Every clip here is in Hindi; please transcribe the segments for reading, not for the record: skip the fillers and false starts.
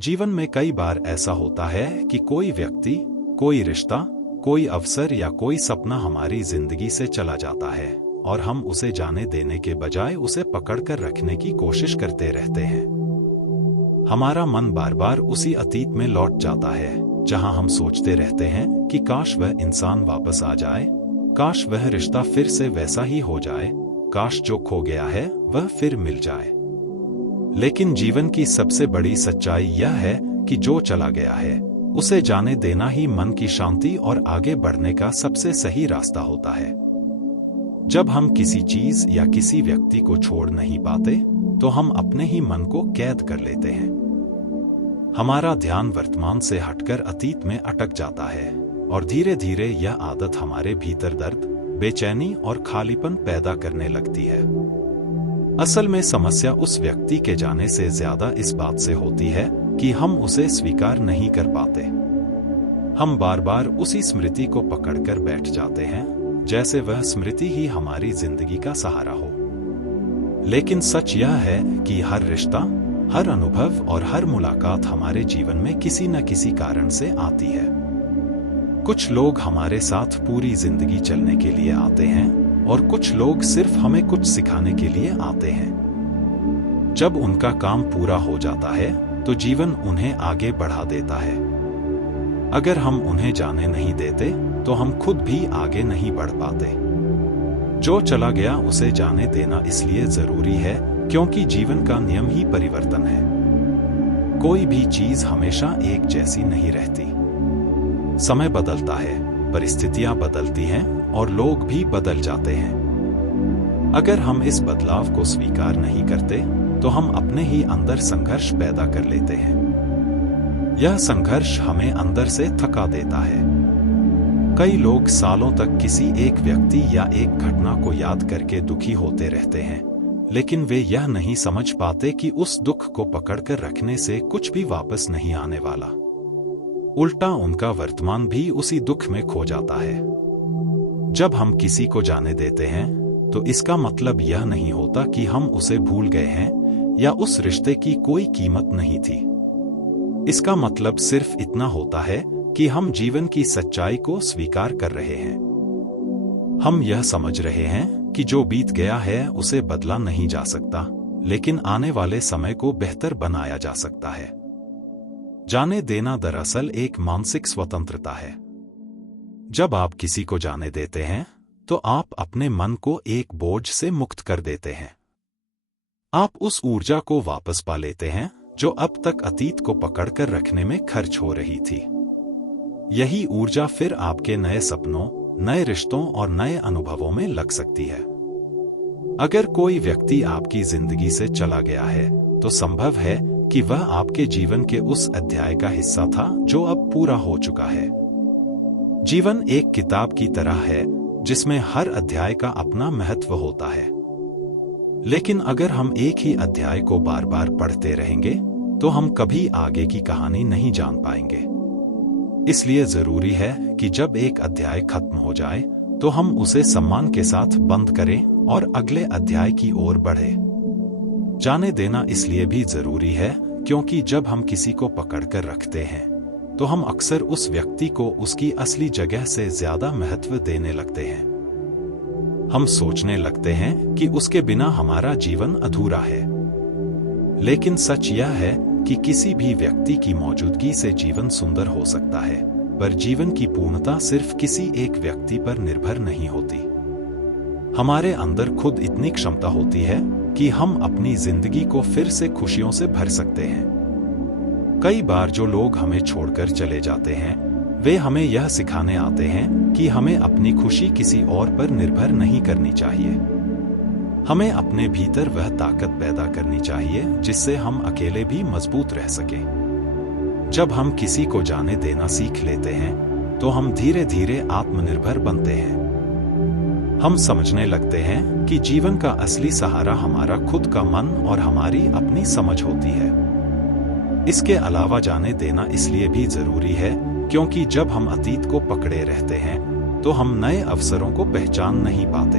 जीवन में कई बार ऐसा होता है कि कोई व्यक्ति, कोई रिश्ता, कोई अवसर या कोई सपना हमारी जिंदगी से चला जाता है और हम उसे जाने देने के बजाय उसे पकड़कर रखने की कोशिश करते रहते हैं। हमारा मन बार बार उसी अतीत में लौट जाता है जहां हम सोचते रहते हैं कि काश वह इंसान वापस आ जाए, काश वह रिश्ता फिर से वैसा ही हो जाए, काश जो खो गया है वह फिर मिल जाए। लेकिन जीवन की सबसे बड़ी सच्चाई यह है कि जो चला गया है उसे जाने देना ही मन की शांति और आगे बढ़ने का सबसे सही रास्ता होता है। जब हम किसी चीज या किसी व्यक्ति को छोड़ नहीं पाते तो हम अपने ही मन को कैद कर लेते हैं। हमारा ध्यान वर्तमान से हटकर अतीत में अटक जाता है और धीरे धीरे यह आदत हमारे भीतर दर्द, बेचैनी और खालीपन पैदा करने लगती है। असल में समस्या उस व्यक्ति के जाने से ज्यादा इस बात से होती है कि हम उसे स्वीकार नहीं कर पाते। हम बार बार उसी स्मृति को पकड़कर बैठ जाते हैं जैसे वह स्मृति ही हमारी जिंदगी का सहारा हो। लेकिन सच यह है कि हर रिश्ता, हर अनुभव और हर मुलाकात हमारे जीवन में किसी न किसी कारण से आती है। कुछ लोग हमारे साथ पूरी जिंदगी चलने के लिए आते हैं और कुछ लोग सिर्फ हमें कुछ सिखाने के लिए आते हैं। जब उनका काम पूरा हो जाता है तो जीवन उन्हें आगे बढ़ा देता है। अगर हम उन्हें जाने नहीं देते तो हम खुद भी आगे नहीं बढ़ पाते। जो चला गया उसे जाने देना इसलिए जरूरी है क्योंकि जीवन का नियम ही परिवर्तन है। कोई भी चीज हमेशा एक जैसी नहीं रहती। समय बदलता है, परिस्थितियां बदलती हैं और लोग भी बदल जाते हैं। अगर हम इस बदलाव को स्वीकार नहीं करते तो हम अपने ही अंदर संघर्ष पैदा कर लेते हैं। यह संघर्ष हमें अंदर से थका देता है। कई लोग सालों तक किसी एक व्यक्ति या एक घटना को याद करके दुखी होते रहते हैं, लेकिन वे यह नहीं समझ पाते कि उस दुख को पकड़कर रखने से कुछ भी वापस नहीं आने वाला। उल्टा उनका वर्तमान भी उसी दुख में खो जाता है। जब हम किसी को जाने देते हैं तो इसका मतलब यह नहीं होता कि हम उसे भूल गए हैं या उस रिश्ते की कोई कीमत नहीं थी। इसका मतलब सिर्फ इतना होता है कि हम जीवन की सच्चाई को स्वीकार कर रहे हैं। हम यह समझ रहे हैं कि जो बीत गया है उसे बदला नहीं जा सकता, लेकिन आने वाले समय को बेहतर बनाया जा सकता है। जाने देना दरअसल एक मानसिक स्वतंत्रता है। जब आप किसी को जाने देते हैं तो आप अपने मन को एक बोझ से मुक्त कर देते हैं। आप उस ऊर्जा को वापस पा लेते हैं जो अब तक अतीत को पकड़कर रखने में खर्च हो रही थी। यही ऊर्जा फिर आपके नए सपनों, नए रिश्तों और नए अनुभवों में लग सकती है। अगर कोई व्यक्ति आपकी जिंदगी से चला गया है तो संभव है कि वह आपके जीवन के उस अध्याय का हिस्सा था जो अब पूरा हो चुका है। जीवन एक किताब की तरह है जिसमें हर अध्याय का अपना महत्व होता है। लेकिन अगर हम एक ही अध्याय को बार बार पढ़ते रहेंगे तो हम कभी आगे की कहानी नहीं जान पाएंगे। इसलिए जरूरी है कि जब एक अध्याय खत्म हो जाए तो हम उसे सम्मान के साथ बंद करें और अगले अध्याय की ओर बढ़े। जाने देना इसलिए भी जरूरी है क्योंकि जब हम किसी को पकड़कर रखते हैं तो हम अक्सर उस व्यक्ति को उसकी असली जगह से ज्यादा महत्व देने लगते हैं। हम सोचने लगते हैं कि उसके बिना हमारा जीवन अधूरा है। लेकिन सच यह है कि किसी भी व्यक्ति की मौजूदगी से जीवन सुंदर हो सकता है, पर जीवन की पूर्णता सिर्फ किसी एक व्यक्ति पर निर्भर नहीं होती। हमारे अंदर खुद इतनी क्षमता होती है कि हम अपनी जिंदगी को फिर से खुशियों से भर सकते हैं। कई बार जो लोग हमें छोड़कर चले जाते हैं वे हमें यह सिखाने आते हैं कि हमें अपनी खुशी किसी और पर निर्भर नहीं करनी चाहिए। हमें अपने भीतर वह ताकत पैदा करनी चाहिए जिससे हम अकेले भी मजबूत रह सकें। जब हम किसी को जाने देना सीख लेते हैं तो हम धीरे धीरे आत्मनिर्भर बनते हैं। हम समझने लगते हैं कि जीवन का असली सहारा हमारा खुद का मन और हमारी अपनी समझ होती है। इसके अलावा जाने देना इसलिए भी जरूरी है क्योंकि जब हम अतीत को पकड़े रहते हैं तो हम नए अवसरों को पहचान नहीं पाते।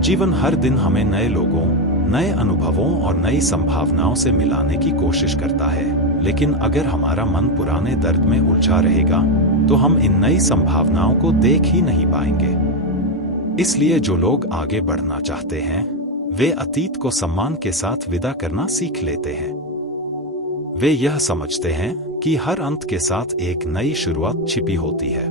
जीवन हर दिन हमें नए लोगों, नए अनुभवों और नई संभावनाओं से मिलाने की कोशिश करता है, लेकिन अगर हमारा मन पुराने दर्द में उलझा रहेगा तो हम इन नई संभावनाओं को देख ही नहीं पाएंगे। इसलिए जो लोग आगे बढ़ना चाहते हैं वे अतीत को सम्मान के साथ विदा करना सीख लेते हैं। वे यह समझते हैं कि हर अंत के साथ एक नई शुरुआत छिपी होती है।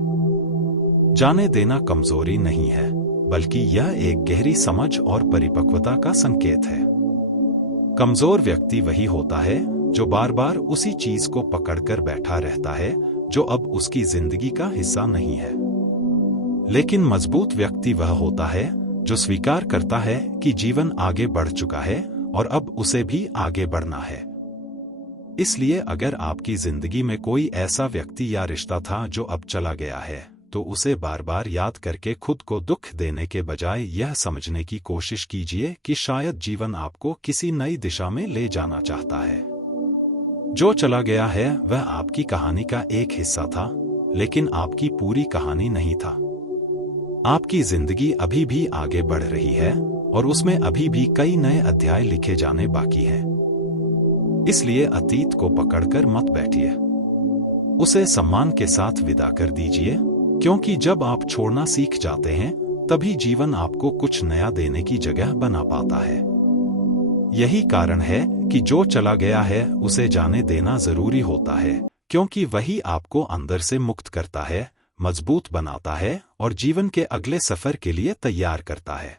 जाने देना कमजोरी नहीं है, बल्कि यह एक गहरी समझ और परिपक्वता का संकेत है। कमजोर व्यक्ति वही होता है जो बार बार उसी चीज को पकड़कर बैठा रहता है जो अब उसकी जिंदगी का हिस्सा नहीं है। लेकिन मजबूत व्यक्ति वह होता है जो स्वीकार करता है कि जीवन आगे बढ़ चुका है और अब उसे भी आगे बढ़ना है। इसलिए अगर आपकी जिंदगी में कोई ऐसा व्यक्ति या रिश्ता था जो अब चला गया है, तो उसे बार बार याद करके खुद को दुख देने के बजाय यह समझने की कोशिश कीजिए कि शायद जीवन आपको किसी नई दिशा में ले जाना चाहता है। जो चला गया है वह आपकी कहानी का एक हिस्सा था, लेकिन आपकी पूरी कहानी नहीं था। आपकी जिंदगी अभी भी आगे बढ़ रही है और उसमें अभी भी कई नए अध्याय लिखे जाने बाकी हैं। इसलिए अतीत को पकड़कर मत बैठिए, उसे सम्मान के साथ विदा कर दीजिए, क्योंकि जब आप छोड़ना सीख जाते हैं तभी जीवन आपको कुछ नया देने की जगह बना पाता है। यही कारण है कि जो चला गया है उसे जाने देना जरूरी होता है, क्योंकि वही आपको अंदर से मुक्त करता है, मजबूत बनाता है और जीवन के अगले सफर के लिए तैयार करता है।